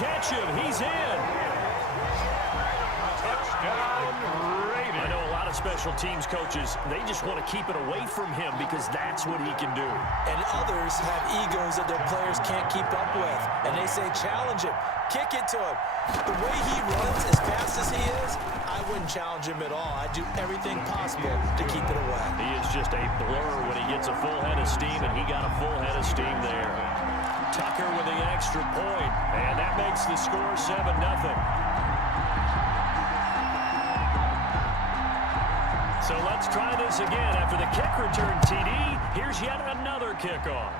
catch him. He's in. Touchdown, Raiders. I know a lot of special teams coaches, they just want to keep it away from him because that's what he can do. And others have egos that their players can't keep up with. And they say, challenge him. Kick it to him. The way he runs as fast as he is, I wouldn't challenge him at all. I'd do everything possible to keep it away. He is just a blur when he gets a full head of steam, and he got a full head of steam there. Tucker with the extra point, and that makes the score 7-0. So let's try this again. After the kick return TD, here's yet another kickoff.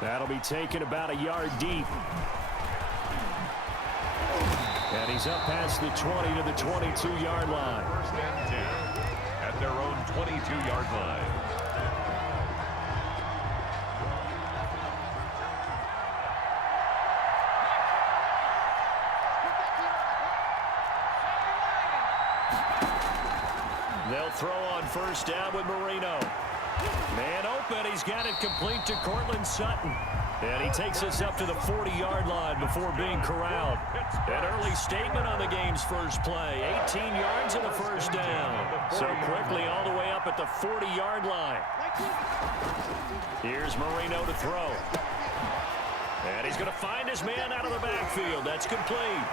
That'll be taken about a yard deep. And he's up past the 20 to the 22-yard line. First and 10 at their own 22-yard line. They'll throw on first down with Marino. Man open. He's got it complete to Cortland Sutton. And he takes us up to the 40-yard line before being corralled. An early statement on the game's first play. 18 yards and a first down. So quickly all the way up at the 40-yard line. Here's Marino to throw. And he's going to find his man out of the backfield. That's complete.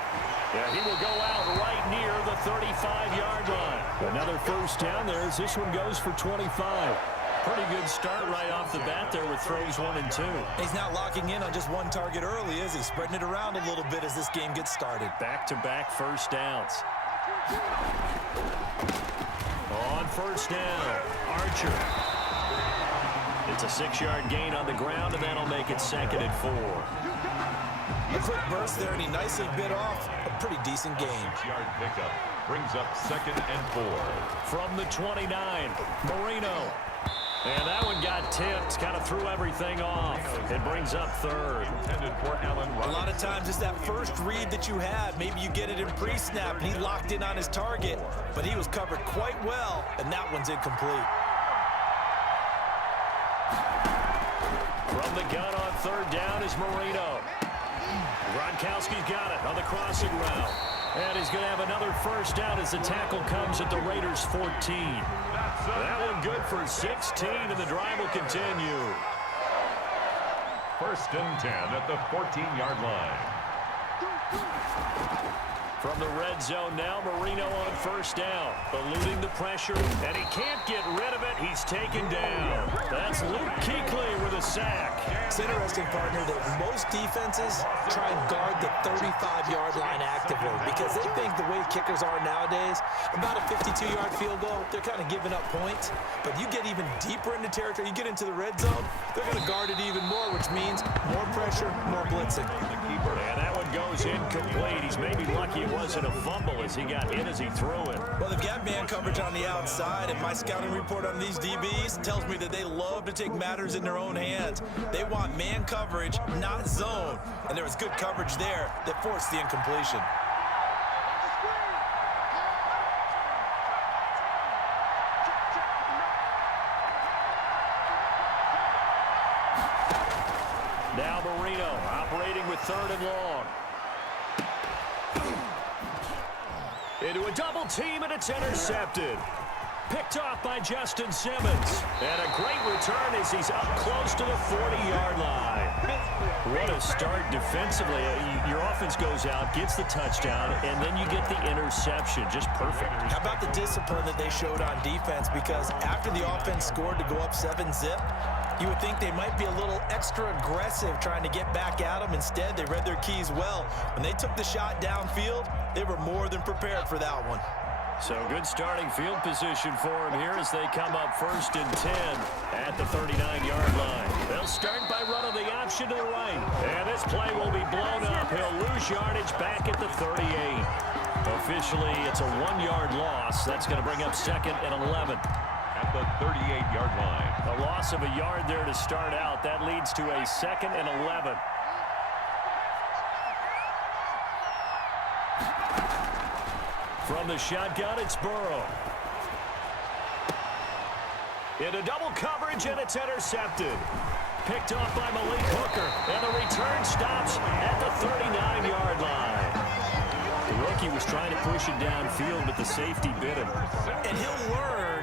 Yeah, he will go out right near the 35-yard line. Another first down there as this one goes for 25. Pretty good start right off the bat there with throws 1 and 2. He's not locking in on just one target early, is he? Spreading it around a little bit as this game gets started. Back-to-back first downs. On first down, Archer. It's a 6-yard gain on the ground, and that'll make it 2nd and 4. A quick burst there, and he nicely bit off a pretty decent game. 6-yard pickup brings up 2nd and 4. From the 29, Marino. And that one got tipped, kind of threw everything off. It brings up 3rd. Intended for Allen A lot of times it's that first read that you have. Maybe you get it in pre-snap, and he locked in on his target, but he was covered quite well, and that one's incomplete. From the gun on 3rd down is Marino. Gronkowski's got it on the crossing route. And he's going to have another first down as the tackle comes at the Raiders' 14. That one good for 16, and the drive will continue. First and 10 at the 14-yard line. From the red zone now, Marino on first down. Eluding the pressure, and he can't get rid of it. He's taken down. That's Luke Kuechly with a sack. It's interesting, partner, that most defenses try and guard the 35-yard line actively because they think the way kickers are nowadays, about a 52-yard field goal, they're kind of giving up points. But you get even deeper into territory, you get into the red zone, they're going to guard it even more, which means more pressure, more blitzing. And that one goes incomplete. He's maybe lucky it wasn't a fumble as he got hit as he threw it. Well, they've got man coverage on the outside, and my scouting report on these DBs tells me that they love to take matters in their own hands. They want man coverage, not zone. And there was good coverage there that forced the incompletion. Now Marino operating with 3rd and long. Into a double team, and it's intercepted. Picked off by Justin Simmons. And a great return as he's up close to the 40-yard line. What a start defensively. Your offense goes out, gets the touchdown, and then you get the interception. Just perfect. How about the discipline that they showed on defense? Because after the offense scored to go up 7-zip, you would think they might be a little extra aggressive trying to get back at them. Instead, they read their keys well. When they took the shot downfield, they were more than prepared for that one. So good starting field position for him here as they come up 1st and 10 at the 39-yard line. They'll start by running the option to the right. And this play will be blown up. He'll lose yardage back at the 38. Officially, it's a 1-yard loss. That's going to bring up 2nd and 11. At the 38-yard line. A loss of a yard there to start out. That leads to a 2nd and 11. From the shotgun, it's Burrow. Into double coverage, and it's intercepted. picked off by Malik Hooker, and the return stops at the 39-yard line. The rookie was trying to push it downfield, but the safety bit him. And he'll learn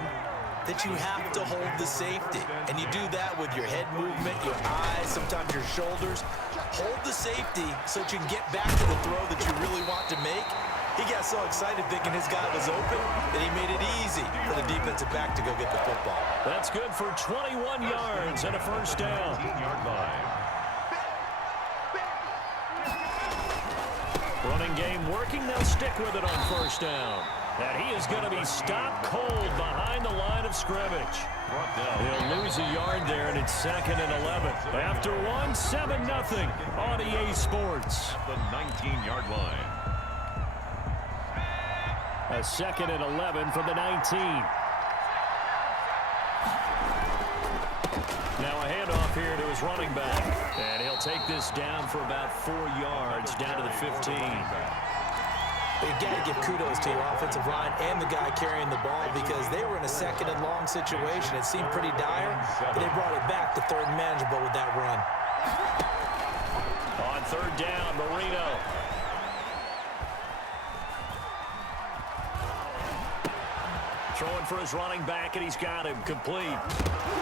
that you have to hold the safety. And you do that with your head movement, your eyes, sometimes your shoulders. Hold the safety so that you can get back to the throw that you really want to make. He got so excited thinking his guy was open that he made it easy for the defensive back to go get the football. That's good for 21 yards and a first down. 15-yard line. Running game working. They'll stick with it on first down. And he is going to be stopped cold behind the line of scrimmage. He'll lose a yard there, and it's 2nd and 11. After one, 7-0 on EA Sports. The 19-yard line. A 2nd and 11 from the 19. Now a handoff here to his running back. And he'll take this down for about 4 yards, down to the 15. You've got to give kudos to your offensive line and the guy carrying the ball because they were in a 2nd and long situation. It seemed pretty dire, but they brought it back to 3rd and manageable with that run. On 3rd down, Marino. Throwing for his running back, and he's got him complete.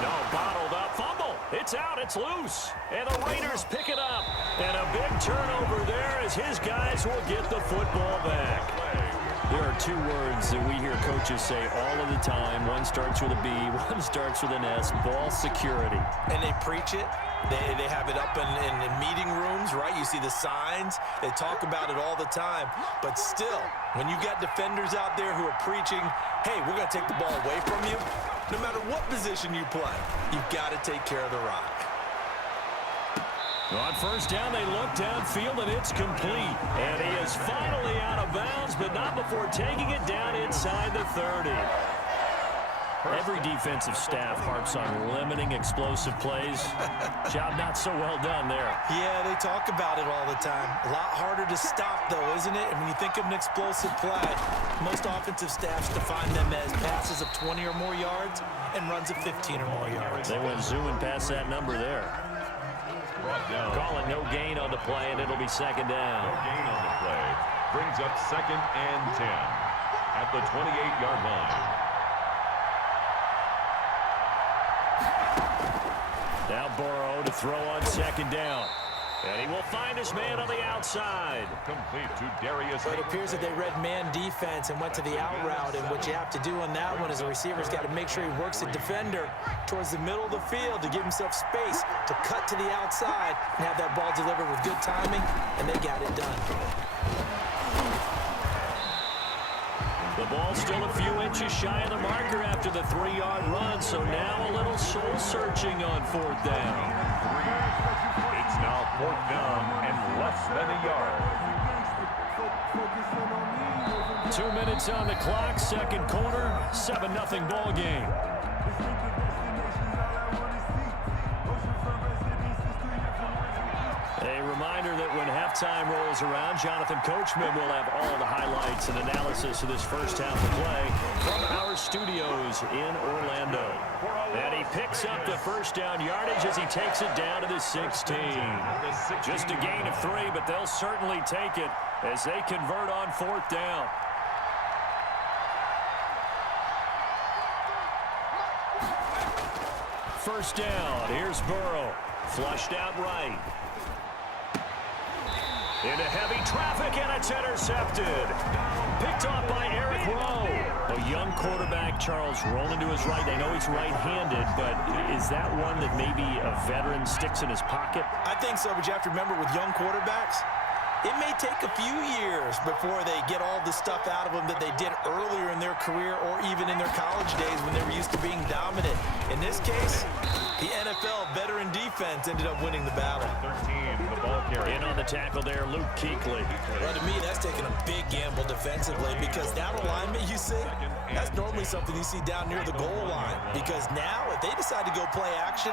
No, bottled up, fumble. It's out, it's loose. And the Raiders pick it up. And a big turnover there as his guys will get the football back. There are 2 words that we hear coaches say all of the time. One starts with a B, one starts with an S, ball security. And they preach it. They have it up in meeting rooms, right? You see the signs. They talk about it all the time. But still, when you got defenders out there who are preaching, hey, we're going to take the ball away from you, no matter what position you play, you've got to take care of the rock. On first down, they look downfield, and it's complete. And he is finally out of bounds, but not before taking it down inside the 30. Every defensive staff harps on limiting explosive plays. Job not so well done there. Yeah, they talk about it all the time. A lot harder to stop, though, isn't it? And when you think of an explosive play, most offensive staffs define them as passes of 20 or more yards and runs of 15 or more yards. They went zooming past that number there. Call it no gain on the play, and it'll be 2nd down. No gain on the play. Brings up 2nd and 10 at the 28-yard line. Now Burrow to throw on 2nd down. And he will find his man on the outside. Complete to Darius. But it appears that they read man defense and went to the out route. And what you have to do on that one is the receiver's got to make sure he works the defender towards the middle of the field to give himself space to cut to the outside and have that ball delivered with good timing, and they got it done. The ball still a few inches shy of the marker after the 3-yard run, so now a little soul-searching on 4th down. It's now 4th down and less than a yard. 2 minutes on the clock, 2nd quarter, 7-0 ball game. A reminder that when halftime rolls around, Jonathan Coachman will have all the highlights and analysis of this first half of play from our studios in Orlando. And he picks up the first down yardage as he takes it down to the 16. Just a gain of 3, but they'll certainly take it as they convert on 4th down. First down, here's Burrow. Flushed out right. Into heavy traffic, and it's intercepted. Picked off by Eric Rowe. A young quarterback, Charles, rolling to his right. They know he's right-handed, but is that one that maybe a veteran sticks in his pocket? I think so, but you have to remember with young quarterbacks, it may take a few years before they get all the stuff out of them that they did earlier in their career or even in their college days when they were used to being dominant. In this case, the NFL veteran defense ended up winning the battle. 13, the ball carrier. In on the tackle there, Luke Kuechly. Well, to me, that's taking a big gamble defensively because that alignment you see, that's normally something you see down near the goal line. Because now, if they decide to go play action,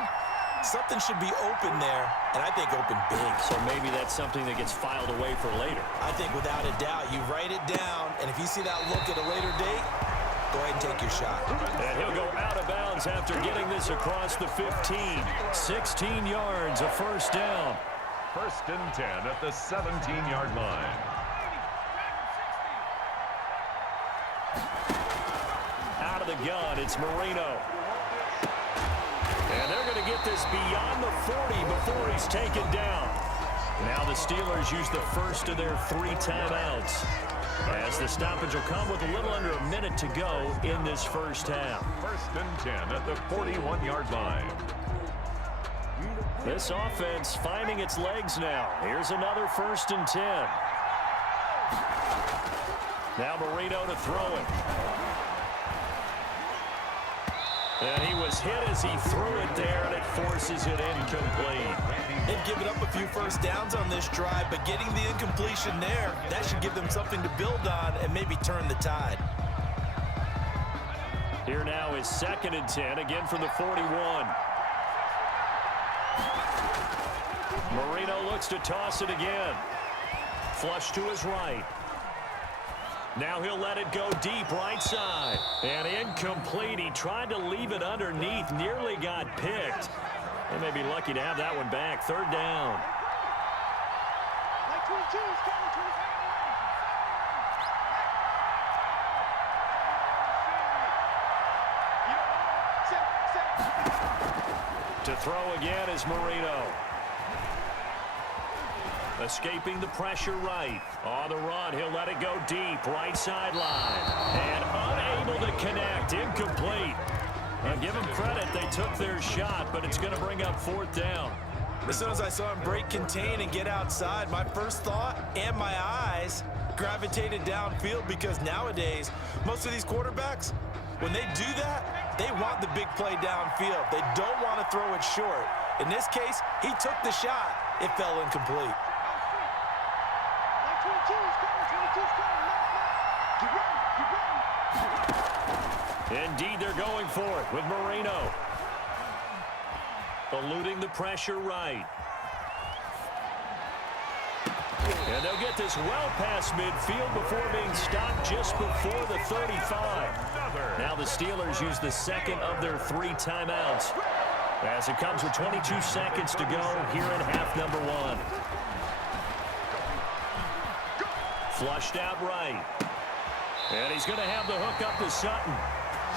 something should be open there, and I think open big. So maybe that's something that gets filed away for later. I think without a doubt, you write it down, and if you see that look at a later date, Go ahead and take your shot. And he'll go out of bounds after getting this across the 15. 16 yards, a first down. 1st and 10 at the 17-yard line. Out of the gun, it's Marino. And they're going to get this beyond the 40 before he's taken down. Now the Steelers use the first of their 3 timeouts, as the stoppage will come with a little under a minute to go in this first half. 1st and 10 at the 41-yard line. This offense finding its legs now. Here's another 1st and 10. Now Marino to throw it. And he was hit as he threw it there, and it forces it incomplete. They've given up a few first downs on this drive, but getting the incompletion there, that should give them something to build on and maybe turn the tide. Here now is 2nd and 10, again from the 41. Marino looks to toss it again. Flush to his right. Now he'll let it go deep right side. And incomplete. He tried to leave it underneath. Nearly got picked. They may be lucky to have that one back. 3rd down. To throw again is Marino. Escaping the pressure right. On the run, he'll let it go deep. Right sideline. And unable to connect. Incomplete. Give them credit. They took their shot, but it's going to bring up 4th down. As soon as I saw him break contain and get outside, my first thought and my eyes gravitated downfield, because nowadays, most of these quarterbacks, when they do that, they want the big play downfield. They don't want to throw it short. In this case, he took the shot. It fell incomplete. Indeed, they're going for it with Marino. Eluding the pressure right. And they'll get this well past midfield before being stopped just before the 35. Now the Steelers use the 2nd of their 3 timeouts, as it comes with 22 seconds to go here in half number 1. Flushed out right. And he's going to have the hook up to Sutton.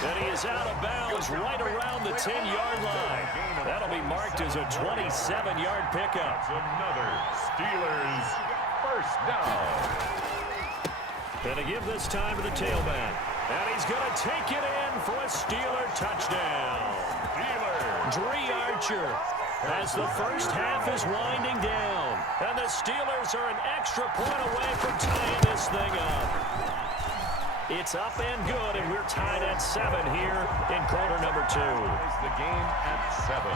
And he is out of bounds right around the 10-yard line. That'll be marked as a 27-yard pickup. Another Steelers first down. And to give this time to the tailback. And he's going to take it in for a Steeler touchdown. Dree Archer, as the first half is winding down. And the Steelers are an extra point away from tying this thing up. It's up and good, and we're tied at 7 here in quarter number 2. The game at 7.